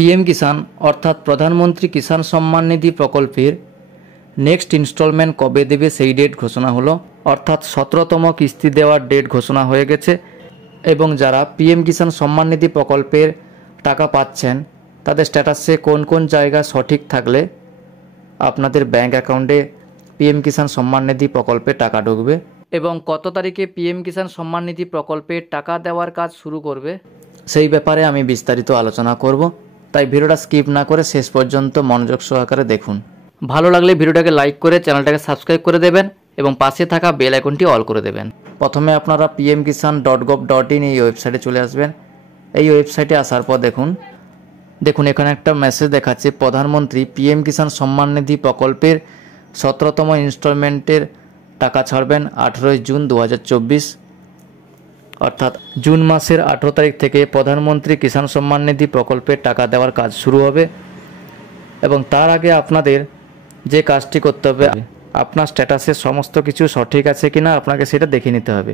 PM কিষাণ অর্থাৎ প্রধানমন্ত্রী কিষাণ সম্মান নিধি প্রকল্পের নেক্সট ইনস্টলমেন্ট কবে দেবে সেই ডেট ঘোষণা হলো, অর্থাৎ 17তম কিস্তি দেওয়ার ডেট ঘোষণা হয়ে গেছে। এবং যারা পিএম কিষাণ সম্মান নিধি প্রকল্পের টাকা পাচ্ছেন তাদের স্ট্যাটাসে কোন কোন জায়গা সঠিক থাকলে আপনাদের ব্যাঙ্ক অ্যাকাউন্টে পিএম কিষাণ সম্মান নিধি প্রকল্পে টাকা ঢুকবে এবং কত তারিখে পিএম কিষাণ সম্মান নিধি প্রকল্পের টাকা দেওয়ার কাজ শুরু করবে সেই ব্যাপারে আমি বিস্তারিত আলোচনা করব। তাই ভিডিওটা স্কিপ না করে শেষ পর্যন্ত মনোযোগ সহকারে দেখুন। ভালো লাগলে ভিডিওটাকে লাইক করে চ্যানেলটাকে সাবস্ক্রাইব করে দেবেন এবং পাশে থাকা বেল আইকনটি অল করে দেবেন। প্রথমে আপনারা pmkisan.gov.in এই ওয়েবসাইটে চলে আসবেন। এই ওয়েবসাইটে আসার পর দেখুন এখানে একটা মেসেজ দেখাচ্ছে প্রধানমন্ত্রী পিএম কিষাণ সম্মান নিধি প্রকল্পের 17তম ইনস্টলমেন্টের টাকা ছাড়বেন 18 জুন 2024, অর্থাৎ জুন মাসের 18 তারিখ থেকে প্রধানমন্ত্রী কিষাণ সম্মান নিধি প্রকল্পের টাকা দেওয়ার কাজ শুরু হবে। এবং তার আগে আপনাদের যে কাজটি করতে হবে, আপনার স্ট্যাটাসে সমস্ত কিছু সঠিক আছে কিনা আপনাকে সেটা দেখে নিতে হবে।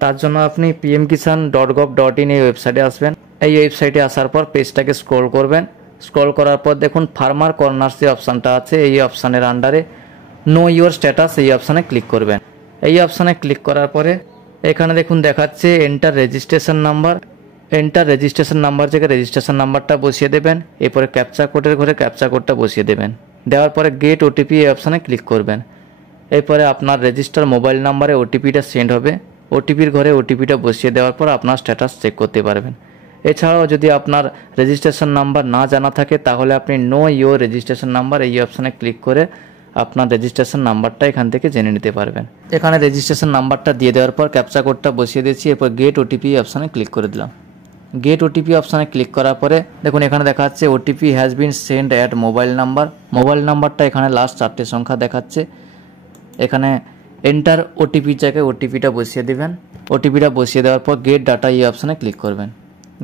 তার জন্য আপনি pmkisan.gov.in এই ওয়েবসাইটে আসবেন। এই ওয়েবসাইটে আসার পর পেজটাকে স্ক্রল করবেন। স্ক্রল করার পর দেখুন ফার্মার কর্নার যে অপশানটা আছে এই অপশানের আন্ডারে নো ইওর স্ট্যাটাস এই অপশানে ক্লিক করবেন। এই অপশানে ক্লিক করার পরে এখানে দেখুন দেখাচ্ছে enter registration number. Enter registration number থেকে রেজিস্ট্রেশন নাম্বারটা বসিয়ে দেবেন। এরপরে ক্যাপচা কোডের ঘরে ক্যাপচা কোডটা বসিয়ে দেবেন। দেওয়ার পরে গেট ওটিপি এই অপশানে ক্লিক করবেন। এরপরে আপনার রেজিস্টার মোবাইল নাম্বারে ওটিপিটা সেন্ড হবে। ওটিপির ঘরে ওটিপিটা বসিয়ে দেওয়ার পর আপনার স্ট্যাটাস চেক করতে পারবেন। এছাড়াও যদি আপনার রেজিস্ট্রেশন নাম্বার না জানা থাকে তাহলে আপনি নো ইওর রেজিস্ট্রেশন নাম্বার এই অপশানে ক্লিক করে আপনার রেজিস্ট্রেশন নাম্বারটা এখান থেকে জেনে নিতে পারবেন। এখানে রেজিস্ট্রেশন নাম্বারটা দিয়ে দেওয়ার পর ক্যাপচা কোডটা বসিয়ে দিয়েছি। এরপর গেট ওটিপি অপশানে ক্লিক করে দিলাম। গেট ওটিপি অপশানে ক্লিক করার পরে দেখুন এখানে দেখা যাচ্ছে OTP has been send at mobile number. Mobile নাম্বারটা এখানে লাস্ট 4টে সংখ্যা দেখাচ্ছে। এখানে এন্টার ওটিপির জায়গায় ওটিপিটা বসিয়ে দেবেন। ওটিপিটা বসিয়ে দেওয়ার পর গেট ডাটা এই অপশানে ক্লিক করবেন।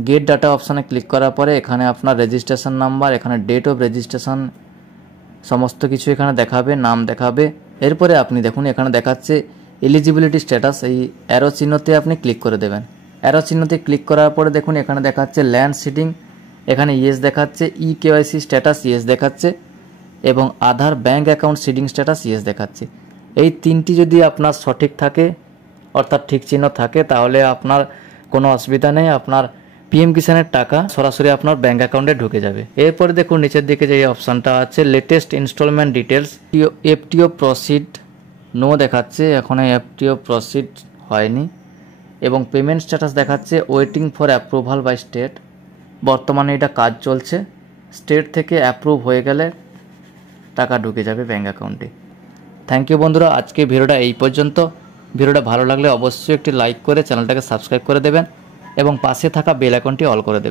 গেট ডাটা অপশানে ক্লিক করার পরে এখানে আপনার রেজিস্ট্রেশন নাম্বার, এখানে ডেট অফ রেজিস্ট্রেশন সমস্ত কিছু এখানে দেখাবে, নাম দেখাবে। এরপরে আপনি দেখুন এখানে দেখাচ্ছে এলিজিবিলিটি স্ট্যাটাস, এই অ্যারো চিহ্নতে আপনি ক্লিক করে দেবেন। অ্যারো চিহ্নতে ক্লিক করার পরে দেখুন এখানে দেখাচ্ছে ল্যান্ড সিডিং, এখানে ইয়েস দেখাচ্ছে, কেওয়াইসি স্ট্যাটাস ইয়েস দেখাচ্ছে এবং Aadhaar bank account seeding status yes দেখাচ্ছে। এই তিনটি যদি আপনার সঠিক থাকে অর্থাৎ ঠিক চিহ্ন থাকে তাহলে আপনার কোনো অসুবিধা নেই, আপনার পিএম কিষাণের টাকা সরাসরি আপনার ব্যাঙ্ক অ্যাকাউন্টে ঢুকে যাবে। এরপরে দেখুন নিচের দিকে যে অপশানটা আছে latest installment details, FTO proceed no দেখাচ্ছে, এখনো এফটিও প্রসিড হয়নি এবং পেমেন্ট স্ট্যাটাস দেখাচ্ছে waiting for approval by state. বর্তমানে এটা কাজ চলছে, স্টেট থেকে অ্যাপ্রুভ হয়ে গেলে টাকা ঢুকে যাবে ব্যাঙ্ক অ্যাকাউন্টে। থ্যাংক ইউ বন্ধুরা, আজকে ভিডিওটা এই পর্যন্ত। ভিডিওটা ভালো লাগলে অবশ্যই একটি লাইক করে চ্যানেলটাকে সাবস্ক্রাইব করে দেবেন এবং পাশে থাকা বেল আইকনটি অল করে দেবেন।